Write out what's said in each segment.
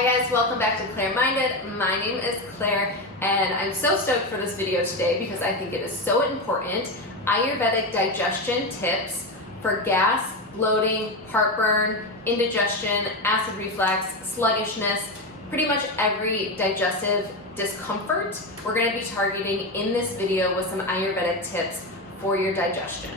Hi guys, welcome back to Claire Minded. My name is Claire and I'm so stoked for this video today because I think it is so important. Ayurvedic digestion tips for gas, bloating, heartburn, indigestion, acid reflux, sluggishness, pretty much every digestive discomfort we're going to be targeting in this video with some Ayurvedic tips for your digestion.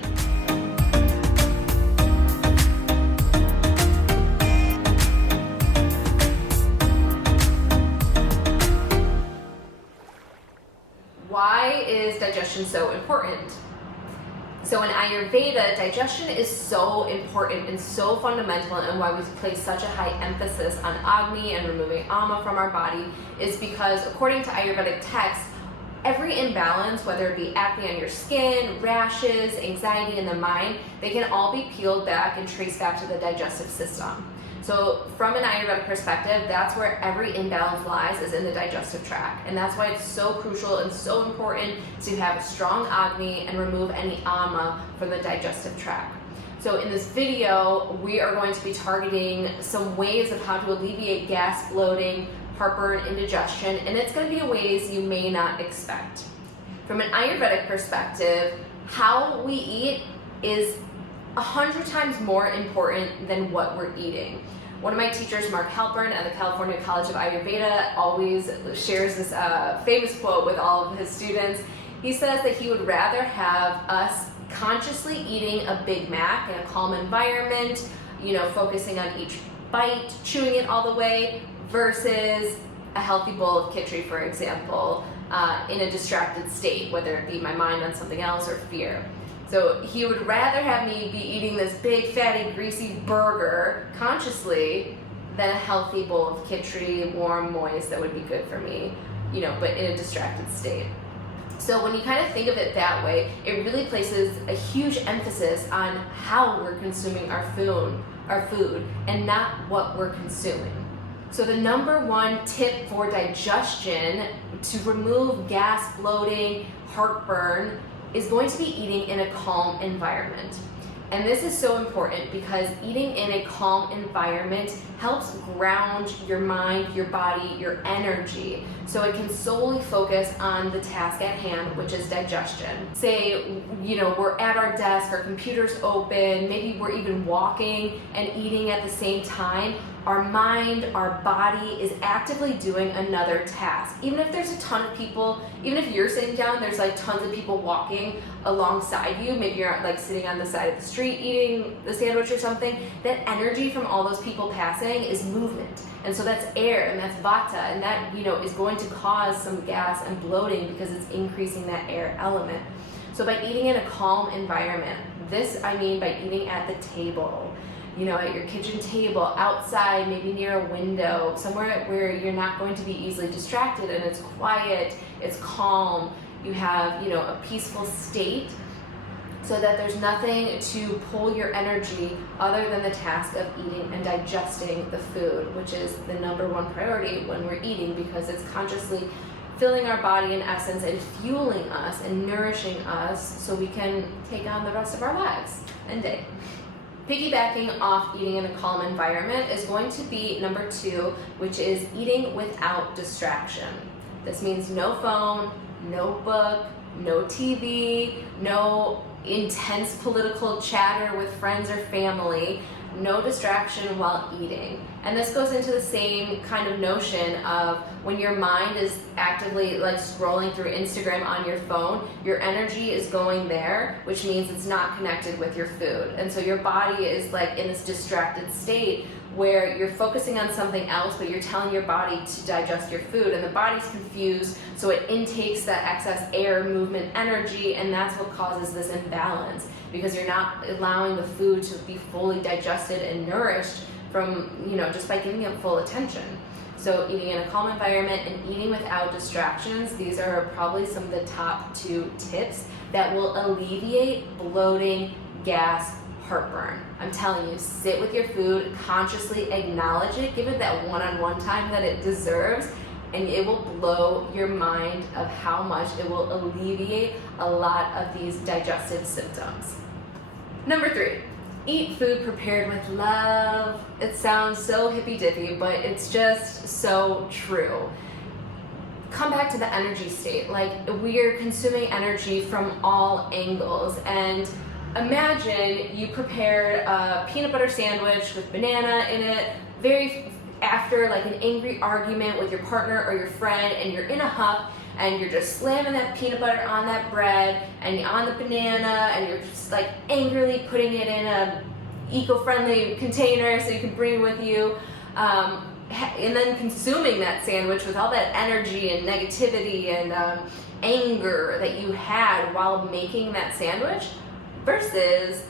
Why is digestion so important? So in Ayurveda, digestion is so important and so fundamental, and why we place such a high emphasis on Agni and removing Ama from our body is because according to Ayurvedic texts, every imbalance, whether it be acne on your skin, rashes, anxiety in the mind, they can all be peeled back and traced back to the digestive system. So from an Ayurvedic perspective, that's where every imbalance lies, is in the digestive tract. And that's why it's so crucial and so important to have a strong Agni and remove any Ama from the digestive tract. So in this video, we are going to be targeting some ways of how to alleviate gas, bloating, heartburn, indigestion, and it's going to be in ways you may not expect. From an Ayurvedic perspective, how we eat is 100 times more important than what we're eating. One of my teachers, Mark Halpern at the California College of Ayurveda, always shares this famous quote with all of his students. He says that he would rather have us consciously eating a Big Mac in a calm environment, focusing on each bite, chewing it all the way, versus a healthy bowl of khichdi, for example, in a distracted state, whether it be my mind on something else or fear. So he would rather have me be eating this big, fatty, greasy burger consciously than a healthy bowl of khichdi, warm, moist, that would be good for me, but in a distracted state. So when you kind of think of it that way, it really places a huge emphasis on how we're consuming our food, and not what we're consuming. So the number one tip for digestion to remove gas, bloating, heartburn is going to be eating in a calm environment. And this is so important because eating in a calm environment helps ground your mind, your body, your energy, so it can solely focus on the task at hand, which is digestion. Say, we're at our desk, our computer's open, maybe we're even walking and eating at the same time. Our mind, our body is actively doing another task. Even if there's a ton of people, even if you're sitting down, there's like tons of people walking alongside you. Maybe you're like sitting on the side of the street eating the sandwich or something. That energy from all those people passing is movement. And so that's air and that's vata, and that, is going to cause some gas and bloating because it's increasing that air element. So by eating in a calm environment, I mean by eating at the table, at your kitchen table, outside, maybe near a window, somewhere where you're not going to be easily distracted, and it's quiet, it's calm, you have, a peaceful state, so that there's nothing to pull your energy other than the task of eating and digesting the food, which is the number one priority when we're eating, because it's consciously filling our body in essence and fueling us and nourishing us so we can take on the rest of our lives and day. Piggybacking off eating in a calm environment is going to be number 2, which is eating without distraction. This means no phone, no book, no TV, no intense political chatter with friends or family, no distraction while eating. And this goes into the same kind of notion of when your mind is actively like scrolling through Instagram on your phone, your energy is going there, which means it's not connected with your food. And so your body is like in this distracted state where you're focusing on something else, but you're telling your body to digest your food, and the body's confused, so it intakes that excess air, movement, energy, and that's what causes this imbalance, because you're not allowing the food to be fully digested and nourished from, just by giving it full attention. So eating in a calm environment and eating without distractions, these are probably some of the top 2 tips that will alleviate bloating, gas, heartburn. I'm telling you, sit with your food, consciously acknowledge it, give it that one-on-one time that it deserves, and it will blow your mind of how much it will alleviate a lot of these digestive symptoms. Number 3, Eat food prepared with love. It sounds so hippy-dippy, but it's just so true. Come back to the energy state. Like, we're consuming energy from all angles. And imagine you prepared a peanut butter sandwich with banana in it, after like an angry argument with your partner or your friend, and you're in a huff, and you're just slamming that peanut butter on that bread and on the banana, and you're just like angrily putting it in a eco-friendly container so you can bring it with you, and then consuming that sandwich with all that energy and negativity and anger that you had while making that sandwich, versus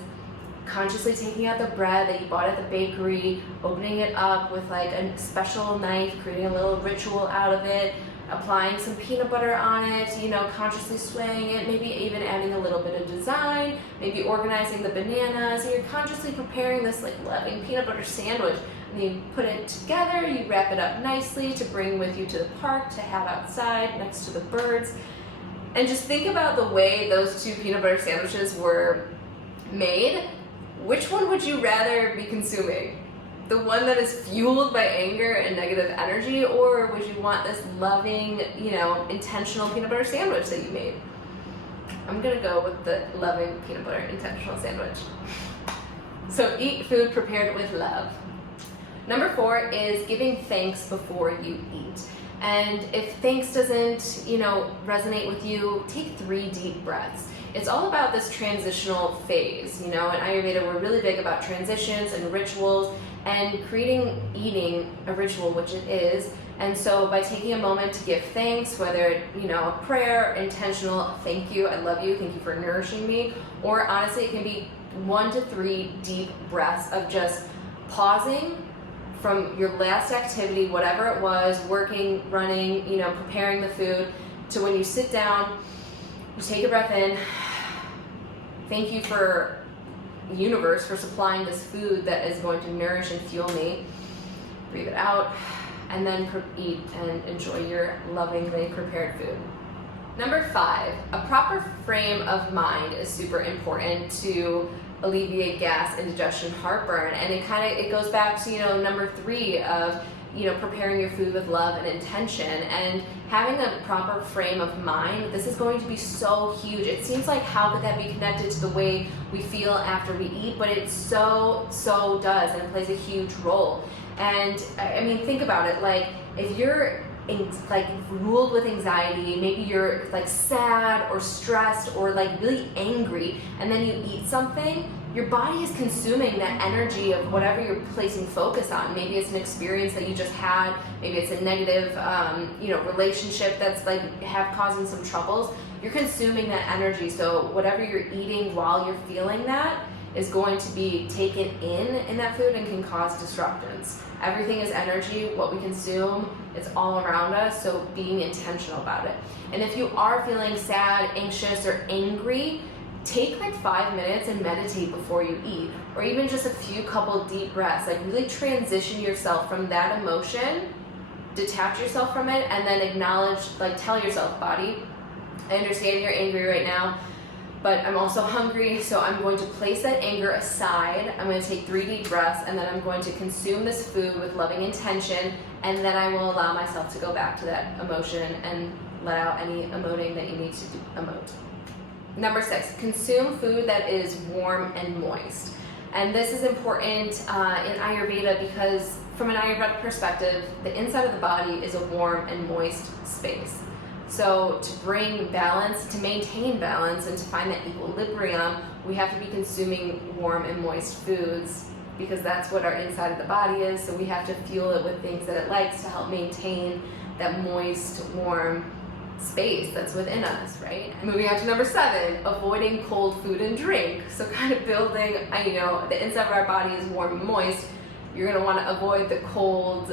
consciously taking out the bread that you bought at the bakery, opening it up with like a special knife, creating a little ritual out of it, applying some peanut butter on it, consciously swaying it, maybe even adding a little bit of design, maybe organizing the bananas, and you're consciously preparing this like loving peanut butter sandwich. And you put it together, you wrap it up nicely to bring with you to the park to have outside next to the birds. And just think about the way those two peanut butter sandwiches were made. Which one would you rather be consuming? The one that is fueled by anger and negative energy, or would you want this loving, intentional peanut butter sandwich that you made? I'm gonna go with the loving peanut butter intentional sandwich. So eat food prepared with love. Number 4 is giving thanks before you eat. And if thanks doesn't, resonate with you, take 3 deep breaths. It's all about this transitional phase. In Ayurveda, we're really big about transitions and rituals, and eating a ritual, which it is. And so by taking a moment to give thanks, whether, a prayer, intentional, thank you, I love you, thank you for nourishing me, or honestly, it can be 1 to 3 deep breaths of just pausing from your last activity, whatever it was, working, running, preparing the food, to when you sit down, you take a breath in. Thank you for the universe for supplying this food that is going to nourish and fuel me. Breathe it out, and then eat and enjoy your lovingly prepared food. Number 5, a proper frame of mind is super important to alleviate gas, indigestion, heartburn, and it goes back to number 3 of preparing your food with love and intention, and having a proper frame of mind. This is going to be so huge. It seems like, how could that be connected to the way we feel after we eat? But it so does, and it plays a huge role. And I mean, think about it. Like, if you're ruled with anxiety, maybe you're like sad or stressed or like really angry, and then you eat something, your body is consuming that energy of whatever you're placing focus on. Maybe it's an experience that you just had, maybe it's a negative relationship that's causing some troubles. You're consuming that energy, so whatever you're eating while you're feeling that is going to be taken in that food and can cause disruptions. Everything is energy. What we consume, it's all around us, so being intentional about it. And if you are feeling sad, anxious, or angry, take 5 minutes and meditate before you eat, or even just a couple deep breaths. Really transition yourself from that emotion, detach yourself from it, and then acknowledge, tell yourself, body, I understand you're angry right now, but I'm also hungry, so I'm going to place that anger aside. I'm going to take 3 deep breaths, and then I'm going to consume this food with loving intention, and then I will allow myself to go back to that emotion and let out any emoting that you need to emote. Number 6, consume food that is warm and moist. And this is important in Ayurveda because from an Ayurvedic perspective, the inside of the body is a warm and moist space. So to bring balance, to maintain balance, and to find that equilibrium, we have to be consuming warm and moist foods because that's what our inside of the body is. So we have to fuel it with things that it likes to help maintain that moist, warm space that's within us, right? Moving on to number 7, avoiding cold food and drink. So kind of building, the inside of our body is warm and moist. You're going to want to avoid the cold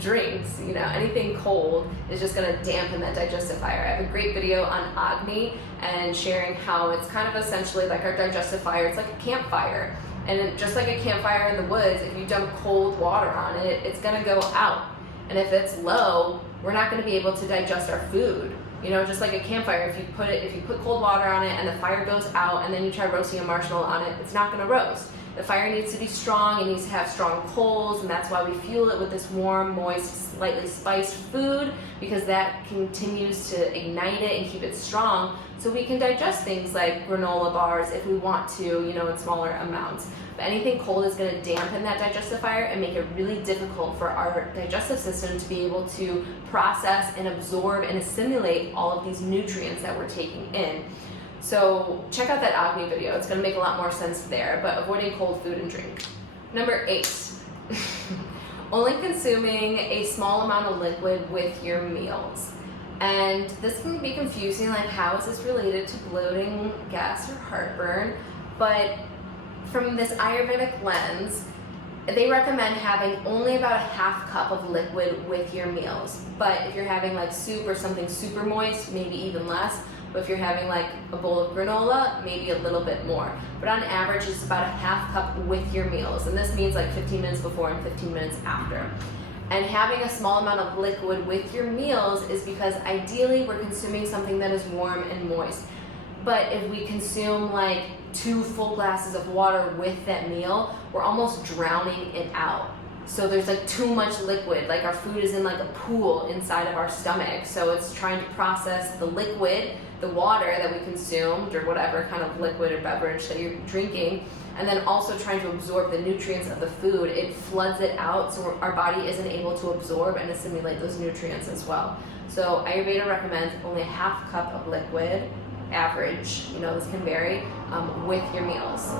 drinks. Anything cold is just going to dampen that digestive fire. I have a great video on Agni and sharing how it's kind of essentially like our digestive fire. It's like a campfire. And just like a campfire in the woods, if you dump cold water on it, it's going to go out. And if it's low, we're not going to be able to digest our food. You know, just like a campfire, if you put cold water on it and the fire goes out and then you try roasting a marshmallow on it, it's not gonna roast. The fire needs to be strong, it needs to have strong coals, and that's why we fuel it with this warm, moist, slightly spiced food, because that continues to ignite it and keep it strong, so we can digest things like granola bars if we want to, you know, in smaller amounts. But anything cold is gonna dampen that digestive fire and make it really difficult for our digestive system to be able to process and absorb and assimilate all of these nutrients that we're taking in. So check out that Agni video, it's gonna make a lot more sense there, but avoiding cold food and drink. Number 8, only consuming a small amount of liquid with your meals. And this can be confusing, like how is this related to bloating, gas, or heartburn? But from this Ayurvedic lens, they recommend having only about a half cup of liquid with your meals. But if you're having like soup or something super moist, maybe even less. But if you're having like a bowl of granola, maybe a little bit more. But on average, it's about a half cup with your meals. And this means like 15 minutes before and 15 minutes after. And having a small amount of liquid with your meals is because ideally we're consuming something that is warm and moist. But if we consume like 2 full glasses of water with that meal, we're almost drowning it out. So there's like too much liquid, like our food is in like a pool inside of our stomach. So it's trying to process the liquid, the water that we consumed, or whatever kind of liquid or beverage that you're drinking, and then also trying to absorb the nutrients of the food. It floods it out, so our body isn't able to absorb and assimilate those nutrients as well. So Ayurveda recommends only a half cup of liquid, average, you know, this can vary, with your meals.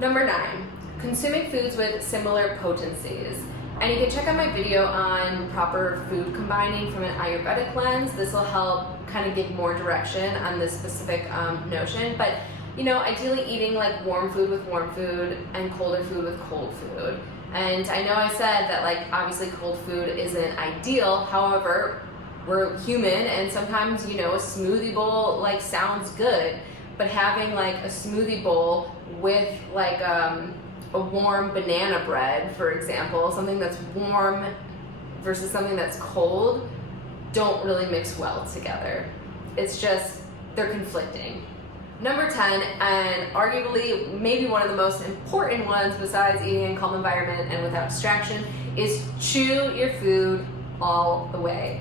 Number 9, consuming foods with similar potencies. And you can check out my video on proper food combining from an Ayurvedic lens. This will help kind of give more direction on this specific notion. But, you know, ideally eating like warm food with warm food and colder food with cold food. And I know I said that like obviously cold food isn't ideal. However, we're human and sometimes, you know, a smoothie bowl like sounds good. But having like a smoothie bowl with like a warm banana bread, for example, something that's warm versus something that's cold, don't really mix well together. It's just, they're conflicting. Number 10, and arguably maybe one of the most important ones besides eating in a calm environment and without distraction, is chew your food all the way.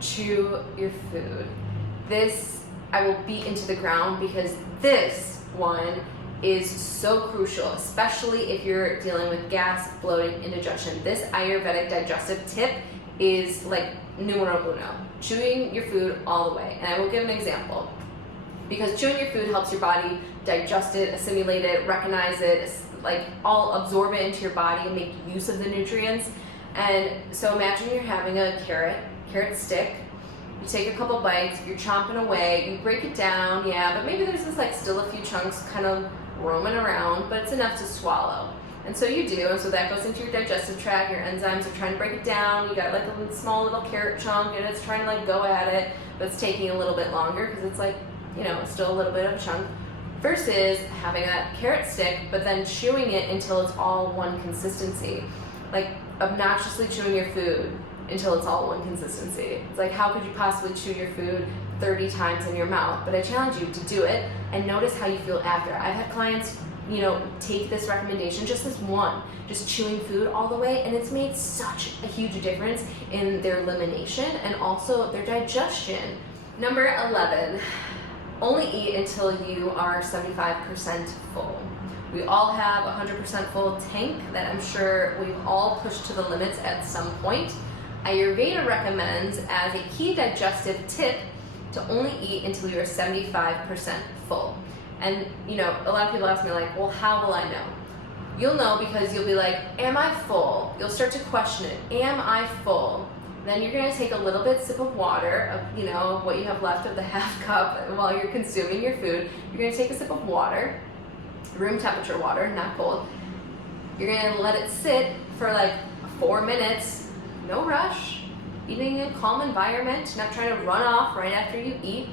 Chew your food. This I will beat into the ground because this one is so crucial, especially if you're dealing with gas, bloating, indigestion. This Ayurvedic digestive tip is like numero uno. Chewing your food all the way. And I will give an example. Because chewing your food helps your body digest it, assimilate it, recognize it, like all absorb it into your body and make use of the nutrients. And so imagine you're having a carrot stick. You take a couple bites, you're chomping away, you break it down, yeah, but maybe there's just like still a few chunks kind of roaming around, but it's enough to swallow. And so you do, and so that goes into your digestive tract, your enzymes are trying to break it down, you got like a small little carrot chunk and it's trying to like go at it, but it's taking a little bit longer because it's like, you know, it's still a little bit of a chunk, versus having that carrot stick, but then chewing it until it's all one consistency. Like obnoxiously chewing your food until it's all one consistency. It's like, how could you possibly chew your food 30 times in your mouth? But I challenge you to do it and notice how you feel after. I've had clients, you know, take this recommendation, just this one, just chewing food all the way, and it's made such a huge difference in their elimination and also their digestion. Number 11, only eat until you are 75% full. We all have a 100% full tank that I'm sure we've all pushed to the limits at some point. Ayurveda recommends as a key digestive tip to only eat until you're 75% full. And you know, a lot of people ask me like, well, how will I know? You'll know because you'll be like, am I full? You'll start to question it. Am I full? Then you're gonna take a little bit sip of water, of, you know, what you have left of the half cup while you're consuming your food. You're gonna take a sip of water, room temperature water, not cold. You're gonna let it sit for like 4 minutes. No rush, eating in a calm environment, not trying to run off right after you eat.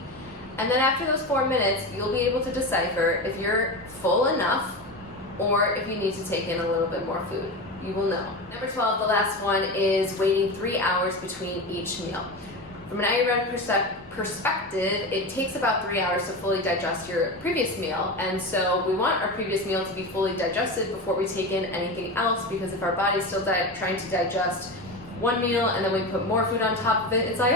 And then after those 4 minutes, you'll be able to decipher if you're full enough or if you need to take in a little bit more food. you will know. Number 12, the last one, is waiting 3 hours between each meal. From an Ayurvedic perspective, it takes about 3 hours to fully digest your previous meal, and so we want our previous meal to be fully digested before we take in anything else, because if our body's still trying to digest one meal and then we put more food on top of it, it's like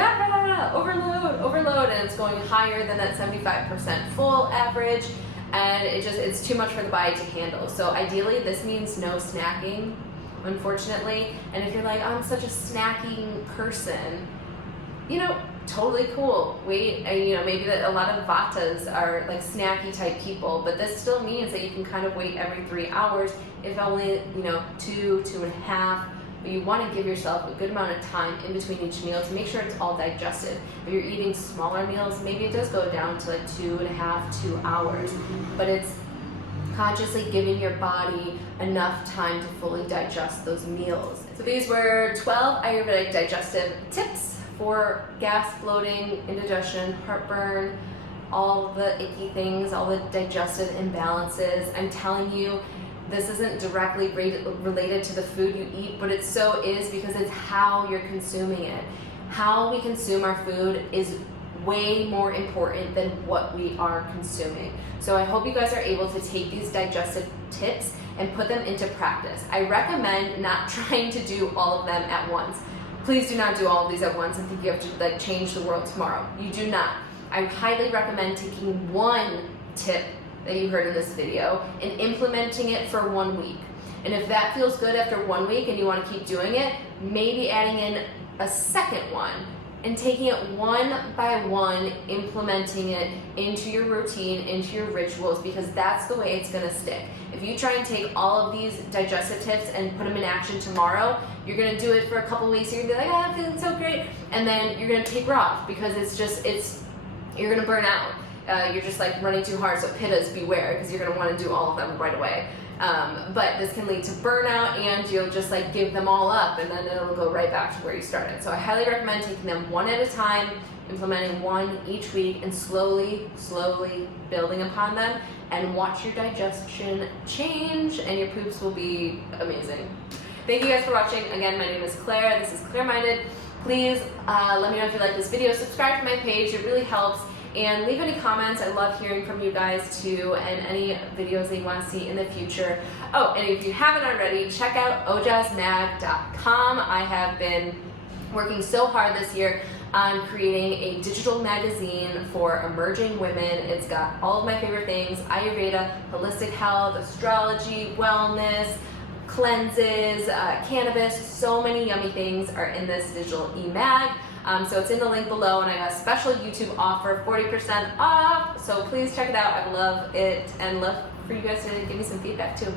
overload, and it's going higher than that 75% full average, and it's too much for the body to handle. So ideally this means no snacking, unfortunately. And if you're like, I'm such a snacking person, totally cool. Maybe that a lot of vatas are like snacky type people, but this still means that you can kind of wait every 3 hours, if only 2.5. But you want to give yourself a good amount of time in between each meal to make sure it's all digested. If you're eating smaller meals, maybe it does go down to like 2 hours, but it's consciously giving your body enough time to fully digest those meals. So these were 12 Ayurvedic digestive tips for gas, bloating, indigestion, heartburn, all the icky things, all the digestive imbalances. I'm telling you, this isn't directly related to the food you eat, but it so is, because it's how you're consuming it. How we consume our food is way more important than what we are consuming. So I hope you guys are able to take these digestive tips and put them into practice. I recommend not trying to do all of them at once. Please do not do all of these at once and think you have to change the world tomorrow. You do not. I highly recommend taking one tip that you heard in this video and implementing it for 1 week. And if that feels good after 1 week and you want to keep doing it, maybe adding in a second one and taking it one by one, implementing it into your routine, into your rituals, because that's the way it's going to stick. If you try and take all of these digestive tips and put them in action tomorrow, you're going to do it for a couple weeks, you're going to be like, I'm feeling so great, and then you're going to taper off, because you're going to burn out. You're just like running too hard, so pittas, beware, because you're going to want to do all of them right away. But this can lead to burnout, and you'll just like give them all up, and then it'll go right back to where you started. So I highly recommend taking them one at a time, implementing one each week, and slowly building upon them, and watch your digestion change, and your poops will be amazing. Thank you guys for watching. Again, my name is Claire. This is Claire Minded. Please let me know if you like this video. Subscribe to my page. It really helps. And leave any comments. I love hearing from you guys too, and any videos that you want to see in the future. Oh, and if you haven't already, check out ojasmag.com. I have been working so hard this year on creating a digital magazine for emerging women. It's got all of my favorite things: Ayurveda, holistic health, astrology, wellness, cleanses, cannabis. So many yummy things are in this digital e-mag. So it's in the link below, and I got a special YouTube offer, 40% off. So please check it out. I love it, and love for you guys to give me some feedback too.